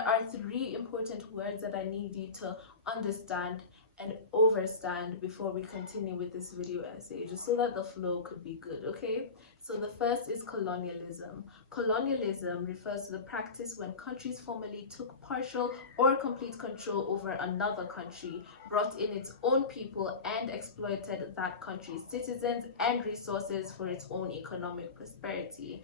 there are three important words that I need you to understand and overstand before we continue with this video essay, just so that the flow could be good, okay? So the first is colonialism. Colonialism refers to the practice when countries formally took partial or complete control over another country, brought in its own people, and exploited that country's citizens and resources for its own economic prosperity.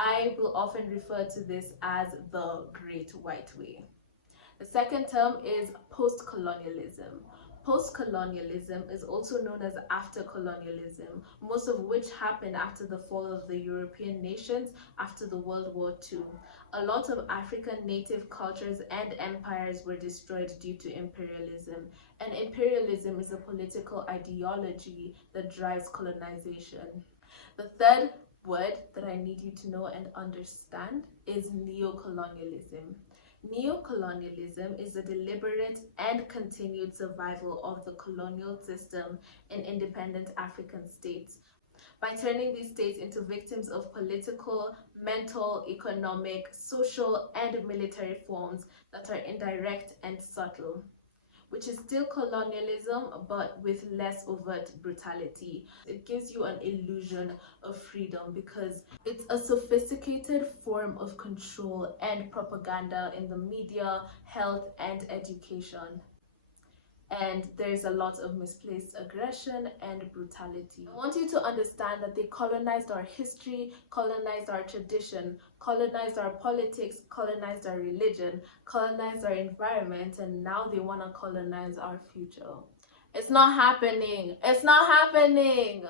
I will often refer to this as the Great White Way. The second term is post-colonialism. Post-colonialism is also known as after-colonialism, most of which happened after the fall of the European nations after the World War II. A lot of African native cultures and empires were destroyed due to imperialism, and imperialism is a political ideology that drives colonization. The third word that I need you to know and understand is neocolonialism. Neocolonialism is the deliberate and continued survival of the colonial system in independent African states by turning these states into victims of political, mental, economic, social, and military forms that are indirect and subtle, which is still colonialism but with less overt brutality. It gives you an illusion of freedom because it's a sophisticated form of control and propaganda in the media, health, and education. And there's a lot of misplaced aggression and brutality. I want you to understand that they colonized our history, colonized our tradition, colonized our politics, colonized our religion, colonized our environment, and now they want to colonize our future. It's not happening. It's not happening.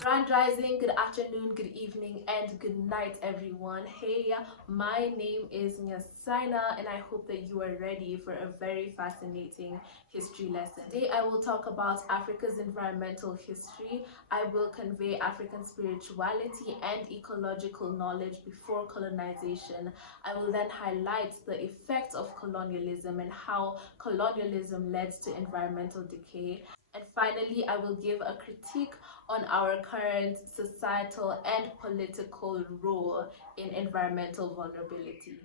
Grand rising, good afternoon, good evening, and good night, everyone. Hey, my name is Nyasaina, and I hope that you are ready for a very fascinating history lesson. Today, I will talk about Africa's environmental history. I will convey African spirituality and ecological knowledge before colonization. I will then highlight the effects of colonialism and how colonialism led to environmental decay. And finally, I will give a critique on our current societal and political role in environmental vulnerability.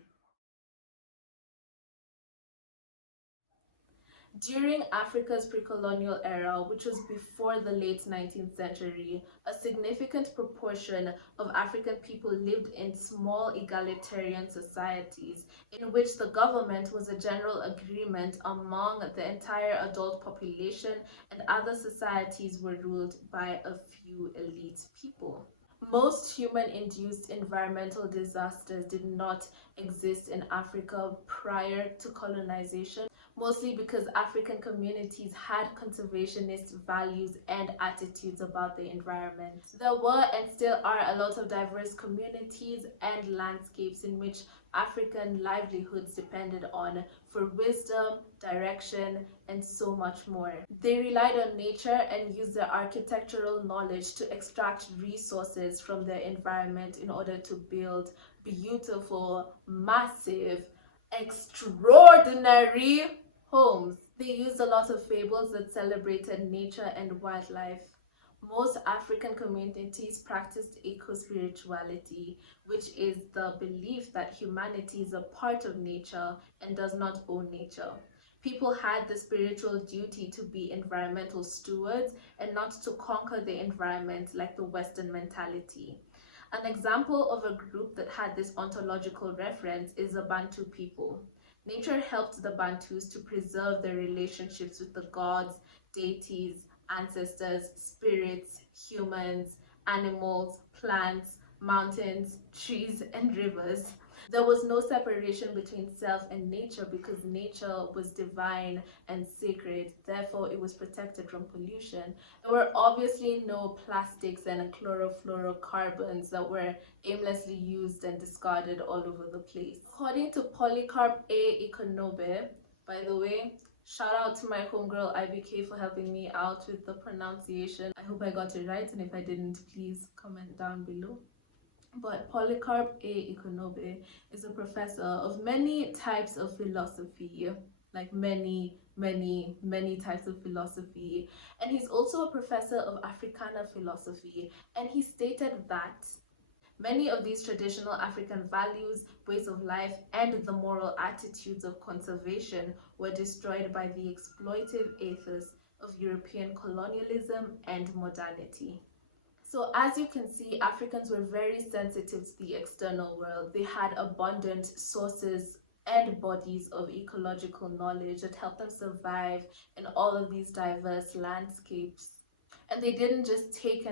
During Africa's pre-colonial era, which was before the late 19th century, a significant proportion of African people lived in small egalitarian societies in which the government was a general agreement among the entire adult population, and other societies were ruled by a few elite people. Most human-induced environmental disasters did not exist in Africa prior to colonization, mostly because African communities had conservationist values and attitudes about the environment. There were and still are a lot of diverse communities and landscapes in which African livelihoods depended on for wisdom, direction, and so much more. They relied on nature and used their architectural knowledge to extract resources from their environment in order to build beautiful, massive, extraordinary homes. They used a lot of fables that celebrated nature and wildlife. Most African communities practiced eco-spirituality, which is the belief that humanity is a part of nature and does not own nature. People had the spiritual duty to be environmental stewards and not to conquer the environment like the Western mentality. An example of a group that had this ontological reference is the Bantu people. Nature helped the Bantus to preserve their relationships with the gods, deities, ancestors, spirits, humans, animals, plants, mountains, trees, and rivers. There was no separation between self and nature because nature was divine and sacred, therefore it was protected from pollution. There were obviously no plastics and chlorofluorocarbons that were aimlessly used and discarded all over the place. According to Polycarp A. Ikonobe, by the way, shout out to my homegirl IBK for helping me out with the pronunciation. I hope I got it right, and if I didn't, please comment down below. But Polycarp A. Ikonobe is a professor of many types of philosophy, like many many types of philosophy, and he's also a professor of Africana philosophy, and he stated that many of these traditional African values, ways of life, and the moral attitudes of conservation were destroyed by the exploitive ethos of European colonialism and modernity. So as you can see, Africans were very sensitive to the external world. They had abundant sources and bodies of ecological knowledge that helped them survive in all of these diverse landscapes. And they didn't just take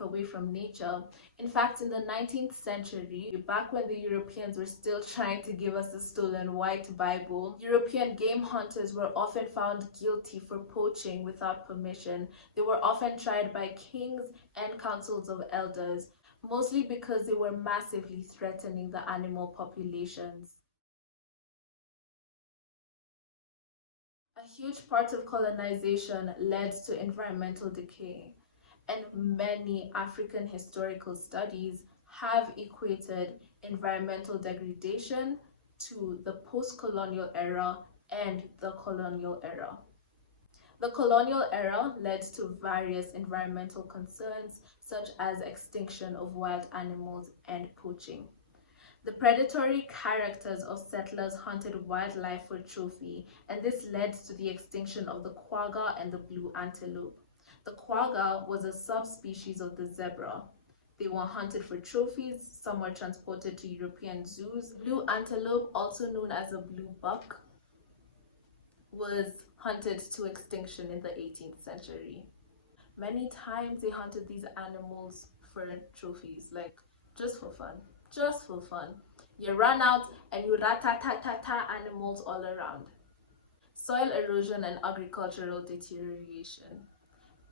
away from nature. In fact, in the 19th century, back when the Europeans were still trying to give us the stolen white Bible, European game hunters were often found guilty for poaching without permission. They were often tried by kings and councils of elders, mostly because they were massively threatening the animal populations. A huge part of colonization led to environmental decay, and many African historical studies have equated environmental degradation to the post-colonial era and the colonial era. The colonial era led to various environmental concerns such as extinction of wild animals and poaching. The predatory characters of settlers hunted wildlife for trophy, and this led to the extinction of the quagga and the blue antelope. The quagga was a subspecies of the zebra. They were hunted for trophies, some were transported to European zoos. Blue antelope, also known as a blue buck, was hunted to extinction in the 18th century. Many times they hunted these animals for trophies, like just for fun. Just for fun. You run out and you rat-ta-ta-ta-ta animals all around. Soil erosion and agricultural deterioration.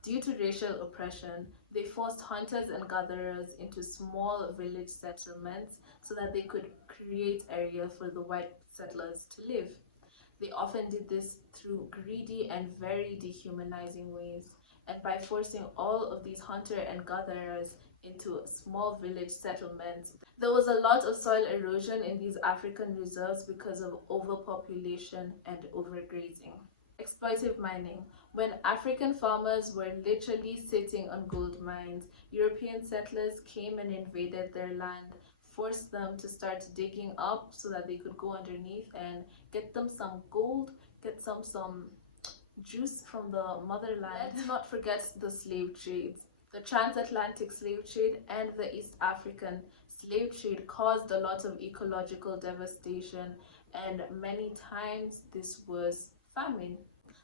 Due to racial oppression, they forced hunters and gatherers into small village settlements so that they could create area for the white settlers to live. They often did this through greedy and very dehumanizing ways. And by forcing all of these hunter and gatherers into small village settlements, there was a lot of soil erosion in these African reserves because of overpopulation and overgrazing. Exploitive mining. When African farmers were literally sitting on gold mines, European settlers came and invaded their land, forced them to start digging up so that they could go underneath and get them some gold, get some juice from the motherland. Let's not forget the slave trades. The transatlantic slave trade and the East African slave trade caused a lot of ecological devastation, and many times this was famine.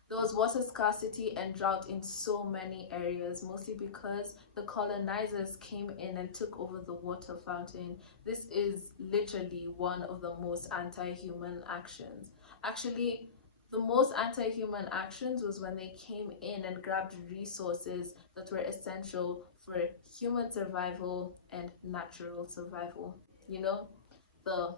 There was water scarcity and drought in so many areas, mostly because the colonizers came in and took over the water fountain. This is literally one of the most anti-human actions. Actually, the most anti-human actions was when they came in and grabbed resources that were essential for human survival and natural survival. You know, the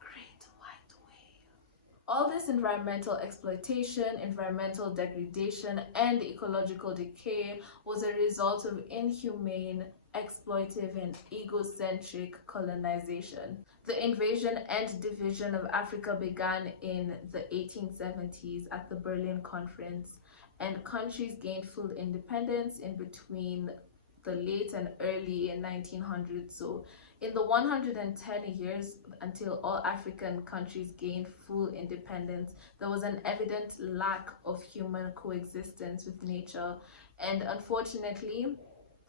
great white whale. All this environmental exploitation, environmental degradation, and ecological decay was a result of inhumane, exploitive, and egocentric colonization. The invasion and division of Africa began in the 1870s at the Berlin Conference, and countries gained full independence in between the late and early 1900s. So in the 110 years until all African countries gained full independence, there was an evident lack of human coexistence with nature, and unfortunately,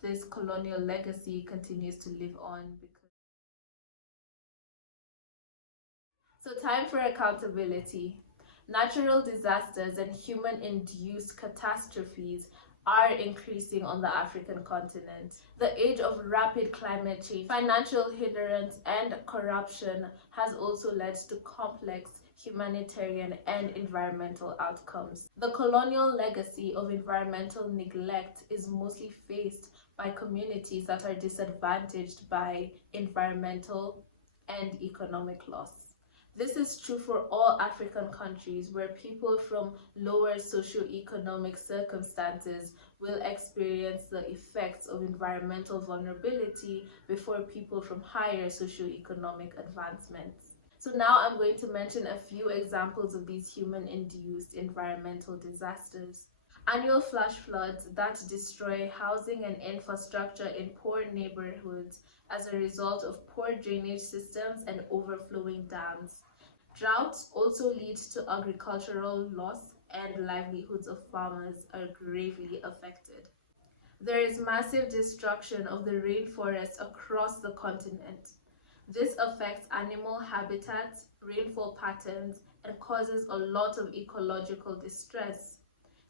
this colonial legacy continues to live on. So time for accountability. Natural disasters and human-induced catastrophes are increasing on the African continent. The age of rapid climate change, financial hindrance, and corruption has also led to complex humanitarian and environmental outcomes. The colonial legacy of environmental neglect is mostly faced by communities that are disadvantaged by environmental and economic loss. This is true for all African countries where people from lower socioeconomic circumstances will experience the effects of environmental vulnerability before people from higher socioeconomic advancements. So now I'm going to mention a few examples of these human-induced environmental disasters. Annual flash floods that destroy housing and infrastructure in poor neighborhoods as a result of poor drainage systems and overflowing dams. Droughts also lead to agricultural loss, and livelihoods of farmers are gravely affected. There is massive destruction of the rainforests across the continent. This affects animal habitats, rainfall patterns, and causes a lot of ecological distress.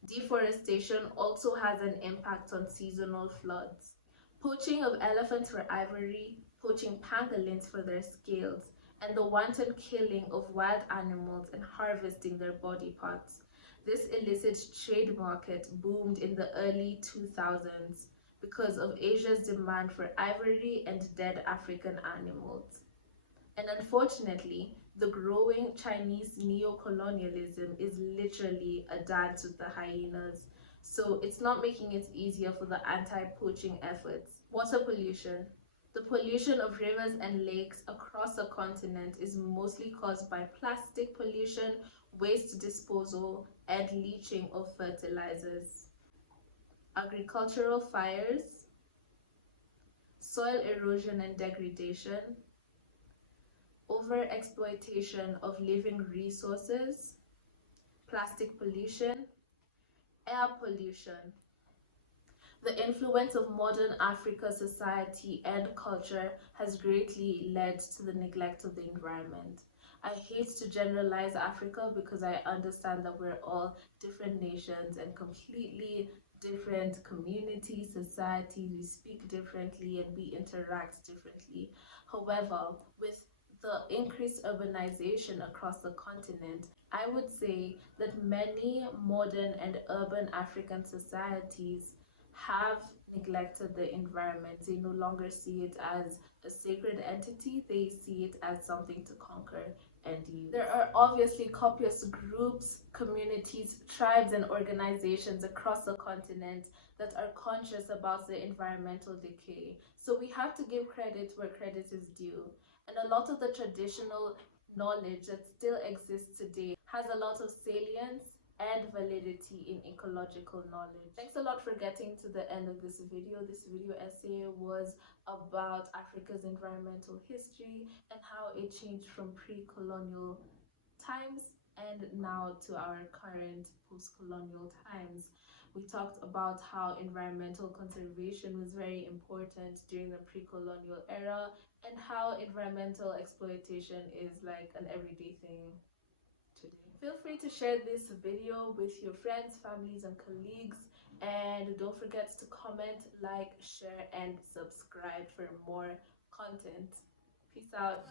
Deforestation also has an impact on seasonal floods. Poaching of elephants for ivory, poaching pangolins for their scales, and the wanton killing of wild animals and harvesting their body parts. This illicit trade market boomed in the early 2000s because of Asia's demand for ivory and dead African animals. And unfortunately, the growing Chinese neo-colonialism is literally a dance with the hyenas. So it's not making it easier for the anti-poaching efforts. Water pollution. The pollution of rivers and lakes across the continent is mostly caused by plastic pollution, waste disposal, and leaching of fertilizers. Agricultural fires, soil erosion and degradation, overexploitation of living resources, plastic pollution, air pollution. The influence of modern Africa society and culture has greatly led to the neglect of the environment. I hate to generalize Africa because I understand that we're all different nations and completely different communities, societies, we speak differently and we interact differently. However, with the increased urbanization across the continent, I would say that many modern and urban African societies have neglected the environment. They no longer see it as a sacred entity, they see it as something to conquer and use. There are obviously copious groups, communities, tribes, and organizations across the continent that are conscious about the environmental decay. So we have to give credit where credit is due. And a lot of the traditional knowledge that still exists today has a lot of salience and validity in ecological knowledge. Thanks a lot for getting to the end of this video. This video essay was about Africa's environmental history and how it changed from pre-colonial times and now to our current post-colonial times. We talked about how environmental conservation was very important during the pre-colonial era and how environmental exploitation is like an everyday thing today. Feel free to share this video with your friends, families, and colleagues, and don't forget to comment, like, share, and subscribe for more content. Peace out.